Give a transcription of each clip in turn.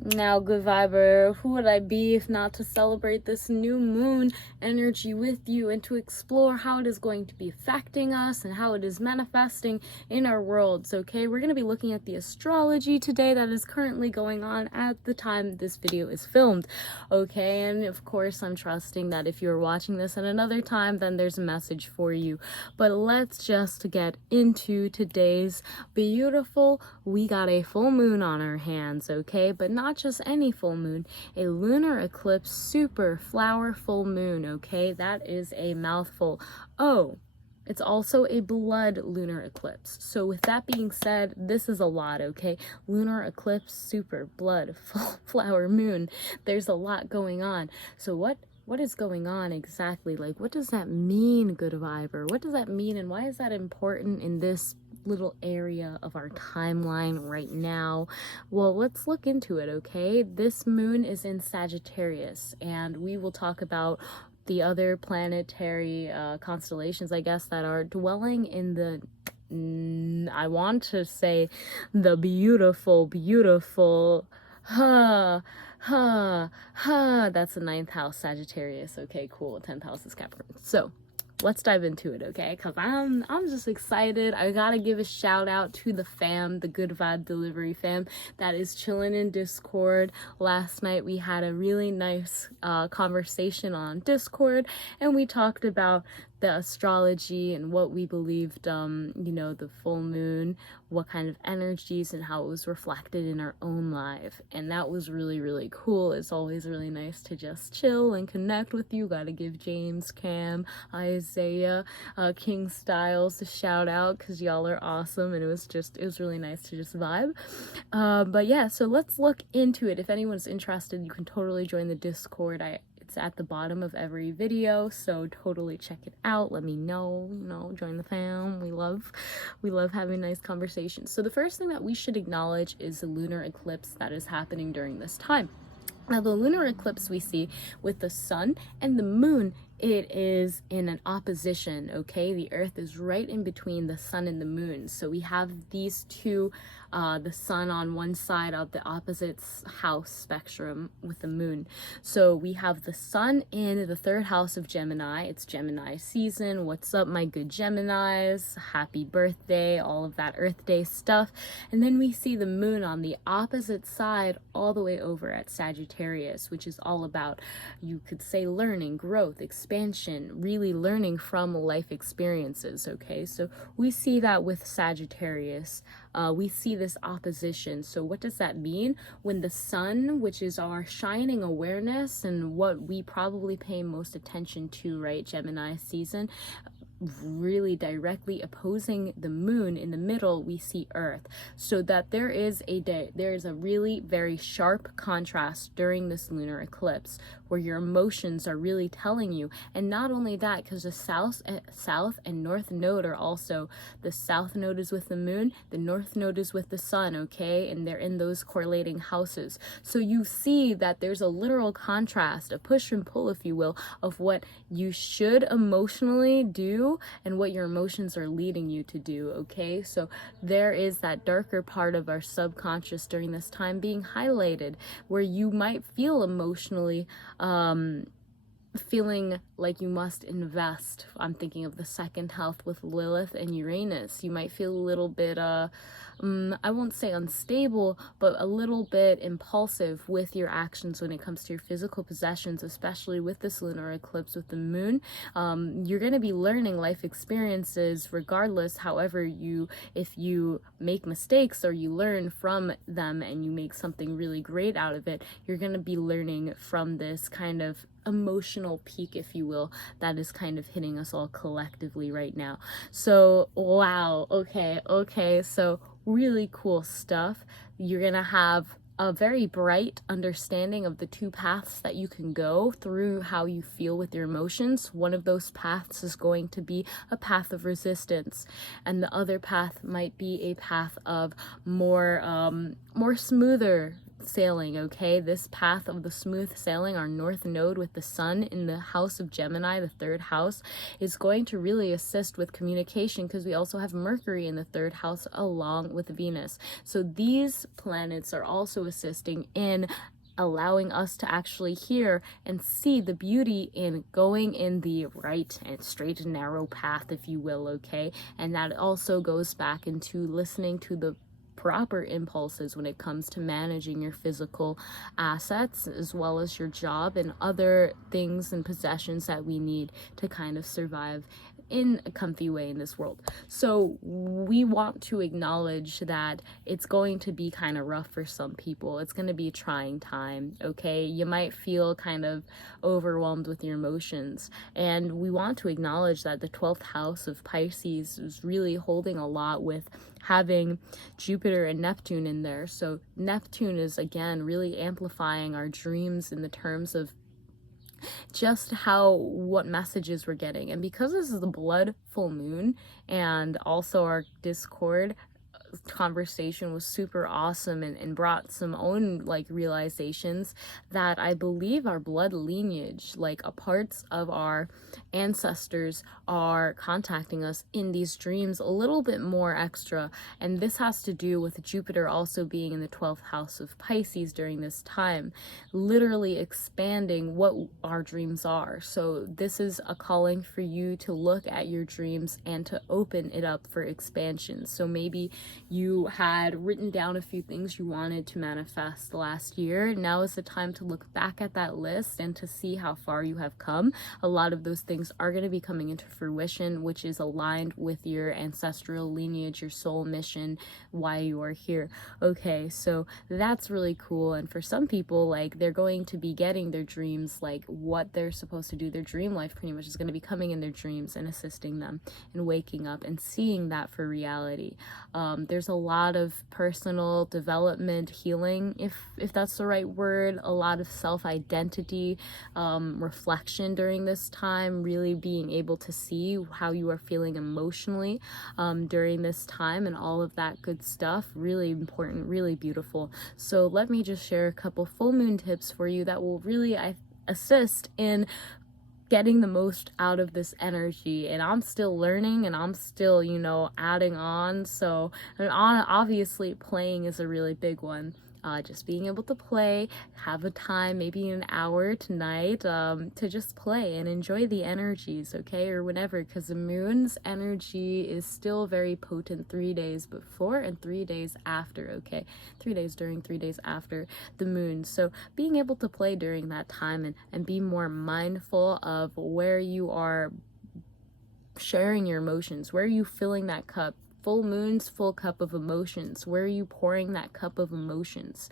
Now, good viber, who would I be if not to celebrate this new moon energy with you and to explore how it is going to be affecting us and how it is manifesting in our worlds, okay? We're going to be looking at the astrology today that is currently going on at the time this video is filmed, okay? And of course, I'm trusting that if you're watching this at another time, then there's a message for you. But let's just get into today's beautiful, we got a full moon on our hands, okay? But not just any full moon, a lunar eclipse super flower full moon, okay? That is a mouthful. Oh, it's also a blood lunar eclipse. So with that being said, this is a lot, okay? Lunar eclipse, super blood full flower moon. There's a lot going on. So what is going on exactly? Like, what does that mean, good viber? What does that mean, and why is that important in this little area of our timeline right now? Well, let's look into it, okay? This moon is in Sagittarius, and we will talk about the other planetary constellations, I guess, that are dwelling in the I want to say the beautiful that's the 9th house, Sagittarius. Okay, cool. 10th house is Capricorn. So let's dive into it, okay? Because I'm just excited. I gotta give a shout out to the fam, the Good Vibe Delivery fam that is chilling in Discord. Last night we had a really nice conversation on Discord, and we talked about the astrology and what we believed, you know, the full moon, what kind of energies and how it was reflected in our own life. And that was really, really cool. It's always really nice to just chill and connect with you. Gotta give James, Cam, Isaiah, King Styles a shout out, because y'all are awesome, and it was really nice to just vibe. But yeah, so let's look into it. If anyone's interested, you can totally join the Discord. It's at the bottom of every video, so totally check it out. Let me know, you know, join the fam. We love having nice conversations. So the first thing that we should acknowledge is the lunar eclipse that is happening during this time. Now, the lunar eclipse we see with the sun and the moon, it is in an opposition, okay? The earth is right in between the sun and the moon. So we have these two, the sun on one side of the opposite house spectrum with the moon. So we have the sun in the 3rd house of Gemini. It's Gemini season. What's up, my good Geminis? Happy birthday, all of that Earth Day stuff. And then we see the moon on the opposite side all the way over at Sagittarius, which is all about, you could say, learning, growth, expansion, really learning from life experiences, okay? So we see that with Sagittarius. We see this opposition. So what does that mean? When the sun, which is our shining awareness and what we probably pay most attention to, right, Gemini season, really directly opposing the moon in the middle, we see Earth. So that there is a really very sharp contrast during this lunar eclipse where your emotions are really telling you. And not only that, because the south and north node are also, the south node is with the moon, the north node is with the sun, okay? And they're in those correlating houses. So you see that there's a literal contrast, a push and pull, if you will, of what you should emotionally do and what your emotions are leading you to do, okay? So there is that darker part of our subconscious during this time being highlighted, where you might feel emotionally feeling like you must invest. I'm thinking of the 2nd house with Lilith and Uranus. You might feel a little bit I won't say unstable, but a little bit impulsive with your actions when it comes to your physical possessions, especially with this lunar eclipse with the moon. You're going to be learning life experiences regardless. However, if you make mistakes or you learn from them and you make something really great out of it, you're going to be learning from this kind of emotional peak, if you will, that is kind of hitting us all collectively right now. So wow, okay, so really cool stuff. You're gonna have a very bright understanding of the two paths that you can go through how you feel with your emotions. One of those paths is going to be a path of resistance, and the other path might be a path of more smoother sailing, okay? This path of the smooth sailing, our north node with the sun in the house of Gemini, the third house, is going to really assist with communication, because we also have Mercury in the third house along with Venus. So these planets are also assisting in allowing us to actually hear and see the beauty in going in the right and straight and narrow path, if you will, okay? And that also goes back into listening to the proper impulses when it comes to managing your physical assets, as well as your job and other things and possessions that we need to kind of survive in a comfy way in this world. So we want to acknowledge that it's going to be kind of rough for some people. It's going to be a trying time, okay? You might feel kind of overwhelmed with your emotions, and we want to acknowledge that the 12th house of Pisces is really holding a lot with having Jupiter and Neptune in there. So Neptune is again really amplifying our dreams in the terms of just what messages we're getting. And because this is the blood full moon, and also our Discord conversation was super awesome and brought some own like realizations that I believe our blood lineage, like a parts of our ancestors, are contacting us in these dreams a little bit more extra. And this has to do with Jupiter also being in the 12th house of Pisces during this time, literally expanding what our dreams are. So this is a calling for you to look at your dreams and to open it up for expansion. So maybe you had written down a few things you wanted to manifest last year. Now is the time to look back at that list and to see how far you have come. A lot of those things are going to be coming into fruition, which is aligned with your ancestral lineage, your soul mission, why you are here. Okay, so that's really cool. And for some people, like, they're going to be getting their dreams, like what they're supposed to do, their dream life pretty much is going to be coming in their dreams and assisting them in waking up and seeing that for reality. There's a lot of personal development, healing, if that's the right word, a lot of self-identity, reflection during this time, really being able to see how you are feeling emotionally during this time, and all of that good stuff. Really important, really beautiful. So let me just share a couple full moon tips for you that will really assist in getting the most out of this energy. And I'm still learning, and I'm still, adding on. So, and obviously playing is a really big one. Just being able to play, have a time, maybe an hour tonight, to just play and enjoy the energies, okay, or whenever, because the moon's energy is still very potent 3 days before and 3 days after, okay, 3 days during, 3 days after the moon. So being able to play during that time and be more mindful of where you are sharing your emotions, where are you filling that cup. Full moon's full cup of emotions. Where are you pouring that cup of emotions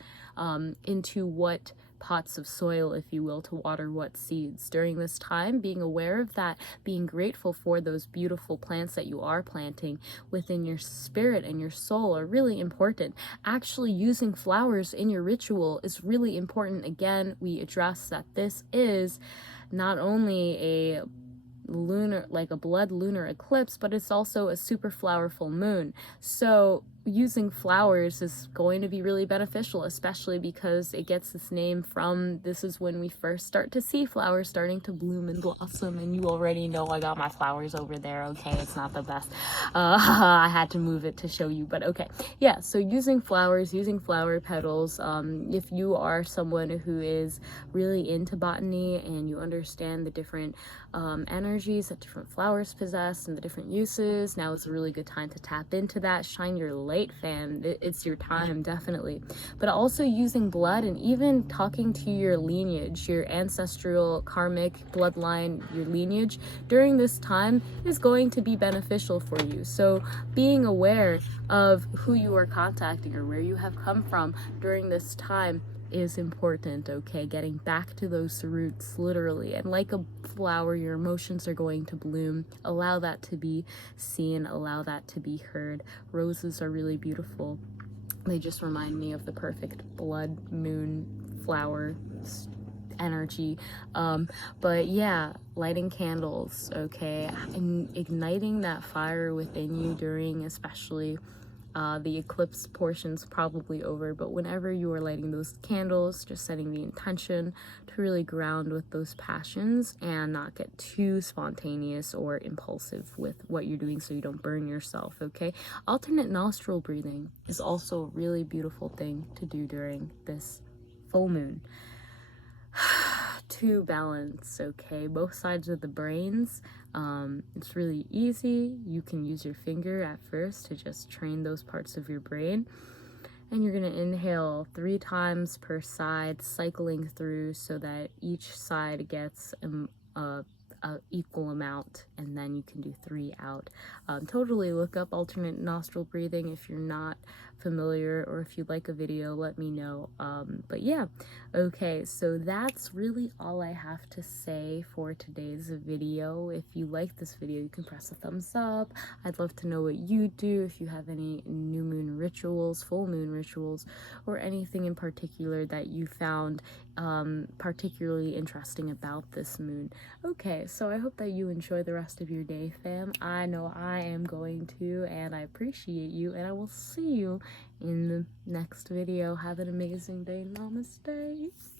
into what pots of soil, if you will, to water what seeds during this time? Being aware of that, being grateful for those beautiful plants that you are planting within your spirit and your soul are really important. Actually using flowers in your ritual is really important. Again, we address that this is not only a blood lunar eclipse, but it's also a super flower full moon. So using flowers is going to be really beneficial, especially because it gets its name from, this is when we first start to see flowers starting to bloom and blossom. And you already know I got my flowers over there, okay? It's not the best. I had to move it to show you, but okay. Yeah, so using flowers, using flower petals, if you are someone who is really into botany and you understand the different energies that different flowers possess and the different uses, now is a really good time to tap into that. Shine your light, fam. It's your time, definitely. But also using blood and even talking to your lineage, your ancestral karmic bloodline, your lineage during this time is going to be beneficial for you. So being aware of who you are contacting or where you have come from during this time is important, okay? Getting back to those roots, literally. And like a flower, your emotions are going to bloom. Allow that to be seen, allow that to be heard. Roses are really beautiful. They just remind me of the perfect blood moon flower energy. But yeah, lighting candles, okay? And igniting that fire within you during especially The eclipse portion's probably over, but whenever you are lighting those candles, just setting the intention to really ground with those passions and not get too spontaneous or impulsive with what you're doing so you don't burn yourself, okay? Alternate nostril breathing is also a really beautiful thing to do during this full moon. To balance, okay, both sides of the brains. It's really easy. You can use your finger at first to just train those parts of your brain, and you're going to inhale 3 times per side, cycling through so that each side gets a equal amount, and then you can do 3 out. Totally look up alternate nostril breathing if you're not familiar, or if you'd like a video, let me know. But yeah, okay, so that's really all I have to say for today's video. If you like this video, you can press a thumbs up. I'd love to know what you do, if you have any new moon rituals, full moon rituals, or anything in particular that you found particularly interesting about this moon. Okay, so I hope that you enjoy the rest of your day, fam. I know I am going to, and I appreciate you, and I will see you in the next video. Have an amazing day. Namaste.